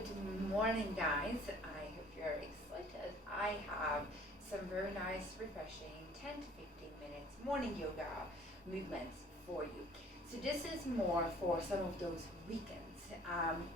Good morning, guys. I hope you're excited. I have some very nice, refreshing 10 to 15 minutes morning yoga movements for you. So, this is more for some of those weekends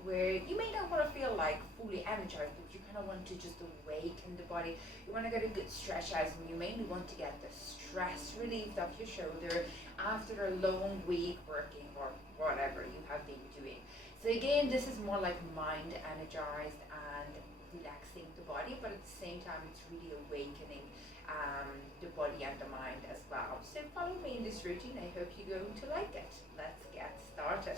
where you may not want to feel like fully energized, but you kind of want to just awaken the body. You want to get a good stretch out, and you mainly want to get the stress relieved off your shoulder after a long week working or whatever you have been doing. So again, this is more like mind energized and relaxing the body, but at the same time, it's really awakening the body and the mind as well. So follow me in this routine. I hope you're going to like it. Let's get started.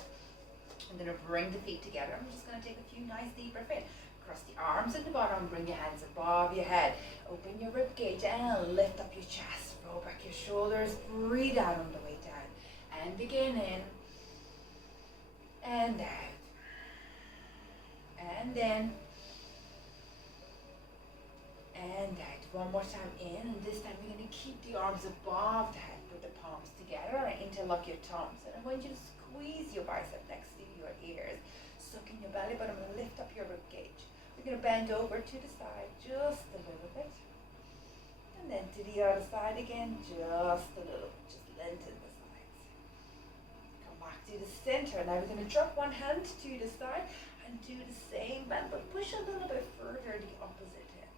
I'm going to bring the feet together. I'm just going to take a few nice deep breaths in. Cross the arms at the bottom. Bring your hands above your head. Open your rib cage and lift up your chest. Roll back your shoulders. Breathe out on the way down. And again in. And out. And in, and out. One more time in, and this time we're going to keep the arms above the head, put the palms together and interlock your thumbs. And I want you to squeeze your bicep next to your ears, suck in your belly button and lift up your rib cage. We're going to bend over to the side just a little bit, and then to the other side again, just a little bit, just lengthen the sides. Come back to the center. Now we're going to drop one hand to the side and do the same bend, but push a little bit further the opposite hip.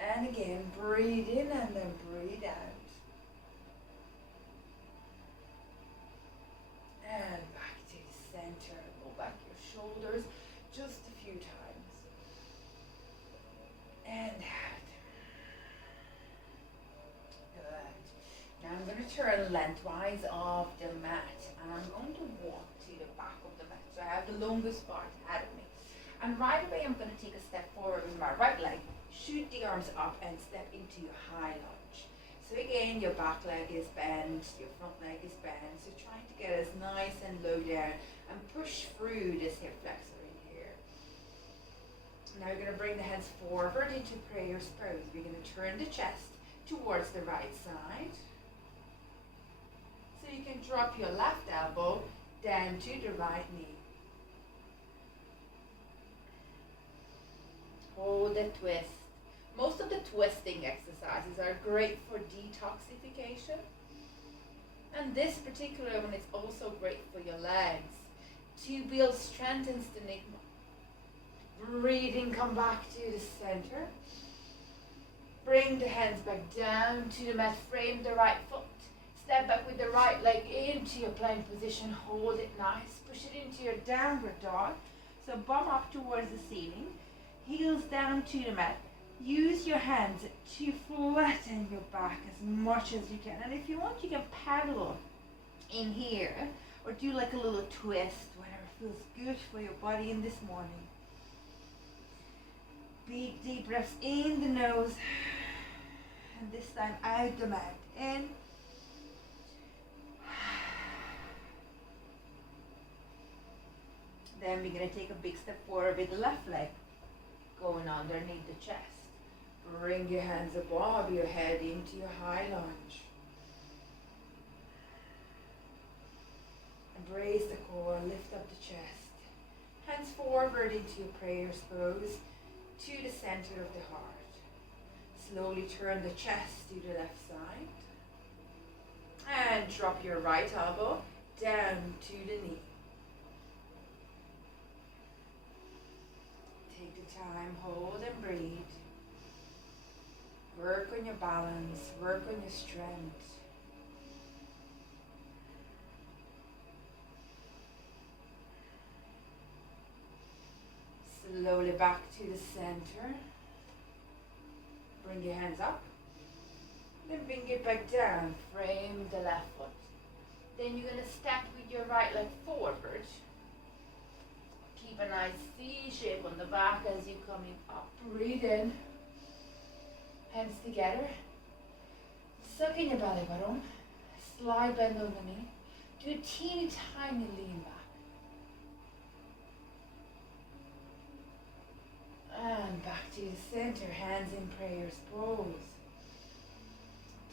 And again, breathe in and then breathe out. And back to the center. Roll back your shoulders just a few times. And out. Good. Now I'm going to turn lengthwise of the mat. And I'm going to walk to the back of the mat. So I have the longest part ahead of me. And right away I'm going to take a step forward with my right leg. Shoot the arms up and step into your high lunge. So again, your back leg is bent, your front leg is bent. So try to get as nice and low down and push through this hip flexor in here. Now you're going to bring the hands forward into prayer's pose. We're going to turn the chest towards the right side. So you can drop your left elbow down to the right knee. Hold the twist. Most of the twisting exercises are great for detoxification. And this particular one is also great for your legs. To build strength and stomach. Breathing, come back to the center. Bring the hands back down to the mat. Frame the right foot. Step back with the right leg into your plank position. Hold it nice. Push it into your downward dog. So bum up towards the ceiling. Heels down to the mat. Use your hands to flatten your back as much as you can. And if you want, you can paddle in here or do like a little twist, whatever feels good for your body in this morning. Big deep breaths in the nose. And this time out the mouth. In. Then we're going to take a big step forward with the left leg going underneath the chest. Bring your hands above your head into your high lunge. Embrace the core, lift up the chest. Hands forward into your prayer's pose to the center of the heart. Slowly turn the chest to the left side. And drop your right elbow down to the knee. Take the time, hold and breathe. Work on your balance, work on your strength. Slowly back to the center. Bring your hands up. Then bring it back down. Frame the left foot. Then you're going to step with your right leg forward. Keep a nice C shape on the back as you're coming up. Breathe in. Hands together. Suck in your belly button. Slide bend on the knee. Do a teeny tiny lean back. And back to the center. Hands in prayer's pose.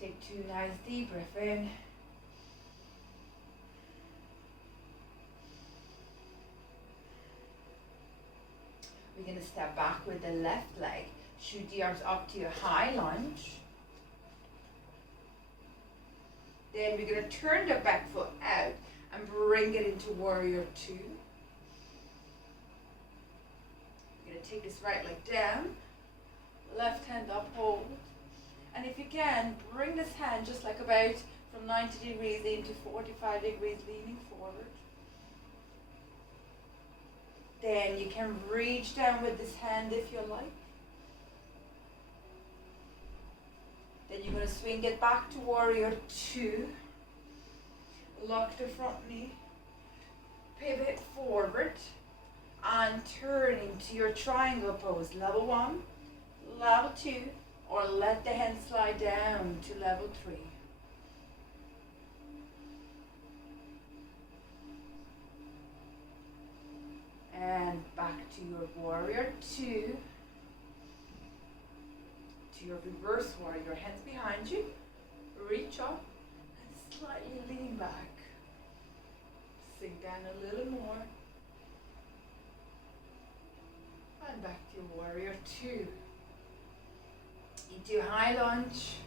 Take 2 nice deep breaths in. We're going to step back with the left leg. Shoot the arms up to your high lunge. Then we're going to turn the back foot out and bring it into warrior two. We're going to take this right leg down, left hand up, hold. And if you can, bring this hand just like about from 90 degrees into 45 degrees, leaning forward. Then you can reach down with this hand if you like. Then you're going to swing it back to warrior two. Lock the front knee. Pivot forward. And turn into your triangle pose. Level one, level two, or let the hand slide down to level three. And back to your warrior two. To your reverse warrior, hands behind you, reach up and slightly lean back. Sink down a little more. And back to your warrior two. Into high lunge.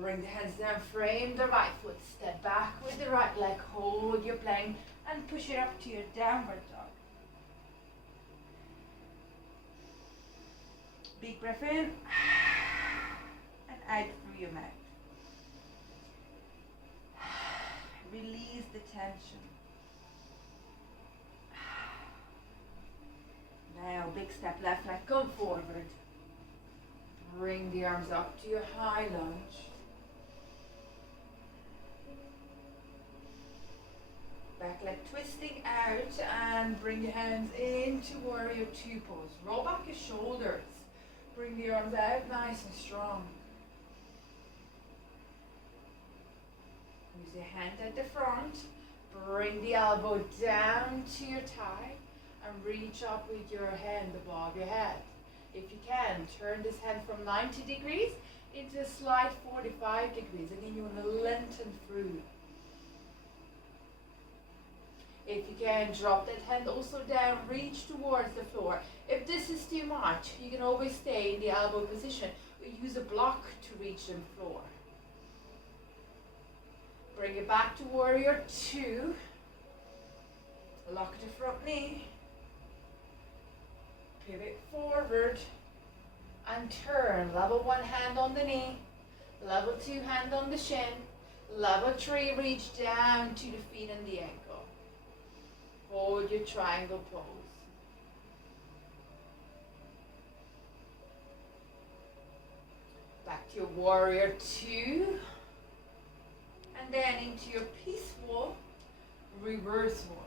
Bring the hands down, frame the right foot, step back with the right leg, hold your plank and push it up to your downward dog. Big breath in and out through your mouth. Release the tension. Now big step left leg, come forward. Bring the arms up to your high lunge. Back leg twisting out and bring your hands into warrior two pose. Roll back your shoulders. Bring the arms out nice and strong. Use your hand at the front. Bring the elbow down to your thigh and reach up with your hand above your head. If you can, turn this hand from 90 degrees into a slight 45 degrees. Again, you want to lengthen through. If you can, drop that hand also down, reach towards the floor. If this is too much, you can always stay in the elbow position or use a block to reach the floor. Bring it back to warrior two. Lock the front knee. Pivot forward and turn. Level one, hand on the knee. Level two, hand on the shin. Level three, reach down to the feet and the ankle. Hold your triangle pose. Back to your warrior two. And then into your peaceful reverse warrior.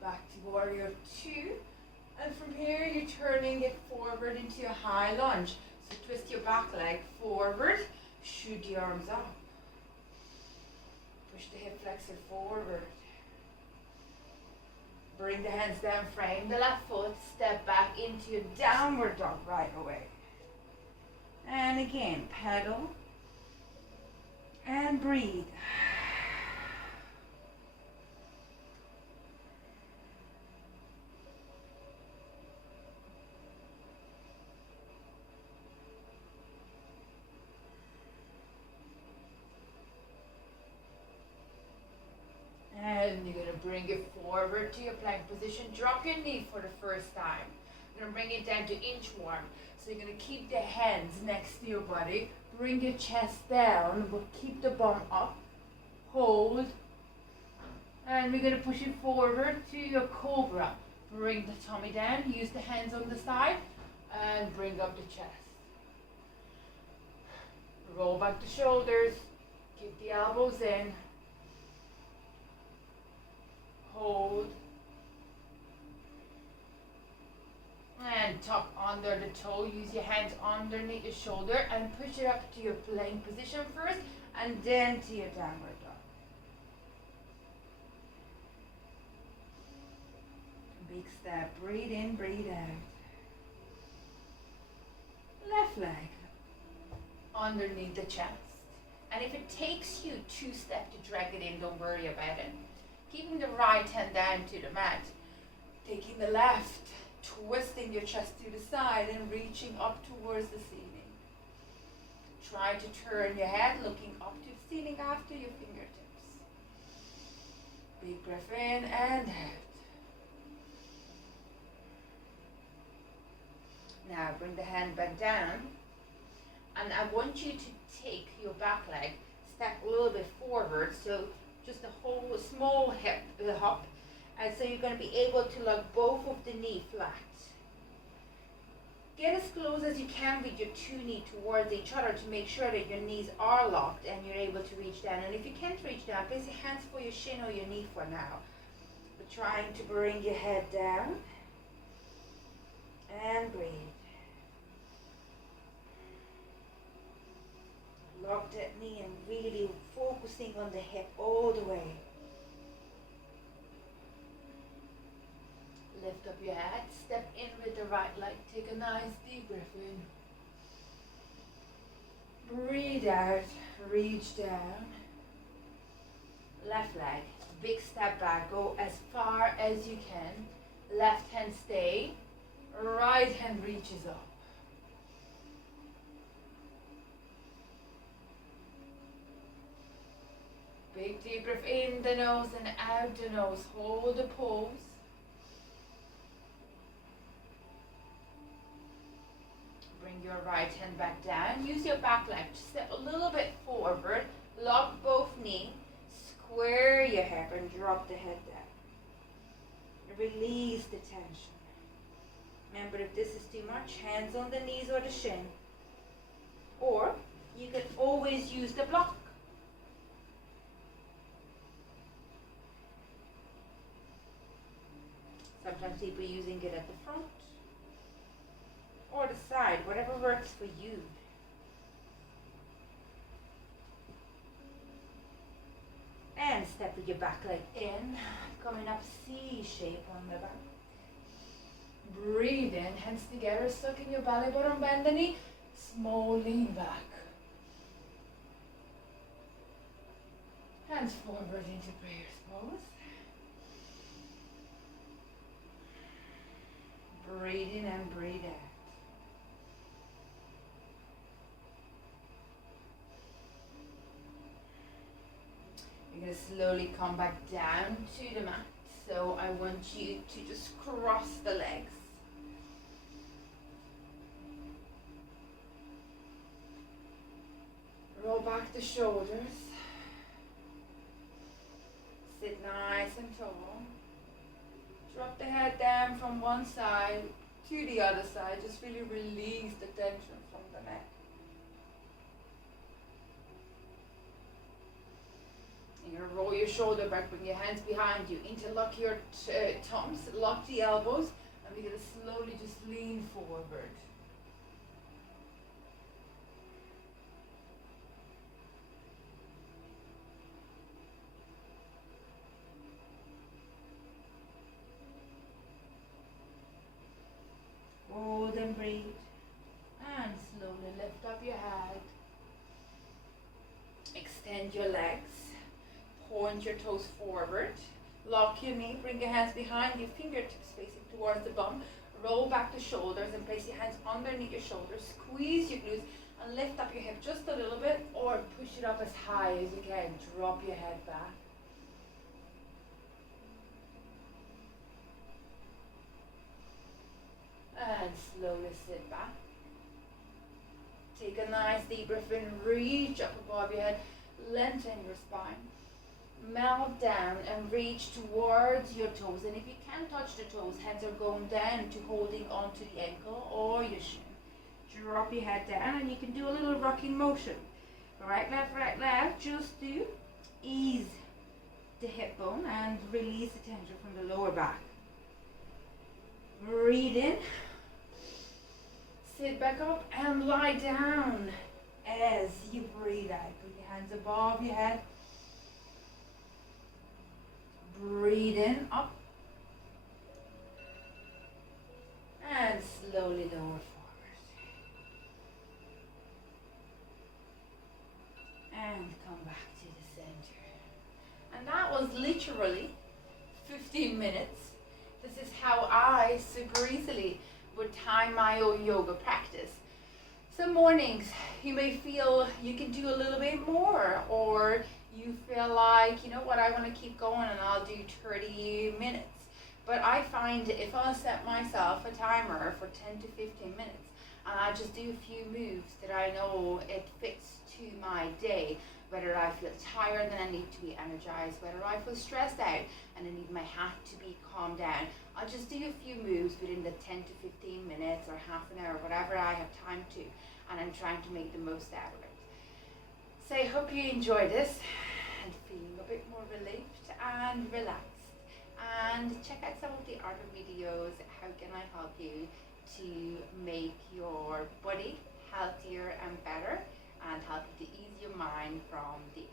Back to warrior two. And from here, you're turning it forward into a high lunge. So twist your back leg forward, shoot the arms up. Push the hip flexor forward. Bring the hands down, frame the left foot, step back into your downward dog right away. And again, pedal and breathe. And you're going to bring it forward to your plank position. Drop your knee for the first time. You're going to bring it down to inchworm. So you're going to keep the hands next to your body. Bring your chest down, but keep the bum up. Hold. And we're going to push it forward to your cobra. Bring the tummy down. Use the hands on the side. And bring up the chest. Roll back the shoulders. Keep the elbows in. Hold. And tuck under the toe. Use your hands underneath your shoulder and push it up to your plank position first and then to your downward dog. Big step. Breathe in, breathe out. Left leg underneath the chest. And if it takes you 2 steps to drag it in, don't worry about it. Keeping the right hand down to the mat. Taking the left, twisting your chest to the side and reaching up towards the ceiling. Try to turn your head, looking up to the ceiling after your fingertips. Big breath in and out. Now bring the hand back down. And I want you to take your back leg, step a little bit forward, so just a whole small hip hop. And so you're going to be able to lock both of the knee flat. Get as close as you can with your 2 knees towards each other to make sure that your knees are locked and you're able to reach down. And if you can't reach down, place your hands for your shin or your knee for now. But trying to bring your head down. And breathe. Lock that knee and really focusing on the hip all the way. Lift up your head, step in with the right leg, take a nice deep breath in. Breathe out, reach down. Left leg, big step back, go as far as you can. Left hand stay, right hand reaches up. Big deep breath in the nose and out the nose. Hold the pose. Bring your right hand back down. Use your back leg to step a little bit forward. Lock both knees. Square your hip and drop the head down. Release the tension. Remember, if this is too much, hands on the knees or the shin. Or you can always use the block. Sometimes people using it at the front or the side, whatever works for you. And step with your back leg in, coming up C shape on the back. Breathe in, hands together, sucking your belly button, bend the knee, small lean back. Hands forward into prayer pose. Breathe in and breathe out. You're going to slowly come back down to the mat. So I want you to just cross the legs. Roll back the shoulders. Sit nice and tall. Drop the head down from one side to the other side. Just really release the tension from the neck. You're going to roll your shoulder back, bring your hands behind you. Interlock your thumbs, lock the elbows, and we're going to slowly just lean forward. Hold and breathe. And slowly lift up your head. Extend your legs. Point your toes forward. Lock your knee. Bring your hands behind your fingertips facing towards the bum. Roll back the shoulders and place your hands underneath your shoulders. Squeeze your glutes and lift up your hip just a little bit, or push it up as high as you can. Drop your head back. And slowly sit back. Take a nice deep breath in. Reach up above your head. Lengthen your spine. Melt down and reach towards your toes. And if you can't touch the toes, hands are going down to holding onto the ankle or your shin. Drop your head down and you can do a little rocking motion. Right, left. Just to ease the hip bone and release the tension from the lower back. Breathe in. Sit back up and lie down as you breathe out. Put your hands above your head. Breathe in, up. slowly lower forward. And come back to the center. And that was literally 15 minutes. This is how I super easily would time my own yoga practice. Some mornings you may feel you can do a little bit more, or you feel like, you know what, I want to keep going and I'll do 30 minutes. But I find if I set myself a timer for 10 to 15 minutes and I just do a few moves that I know it fits to my day, whether I feel tired and I need to be energized, whether I feel stressed out and I need my hat to be calmed down, I'll just do a few moves within the 10 to 15 minutes or half an hour, whatever I have time to, and I'm trying to make the most out of it. So I hope you enjoy this and feeling a bit more relieved and relaxed. And check out some of the other videos. How can I help you to make your body healthier and better, and help you to ease your mind from the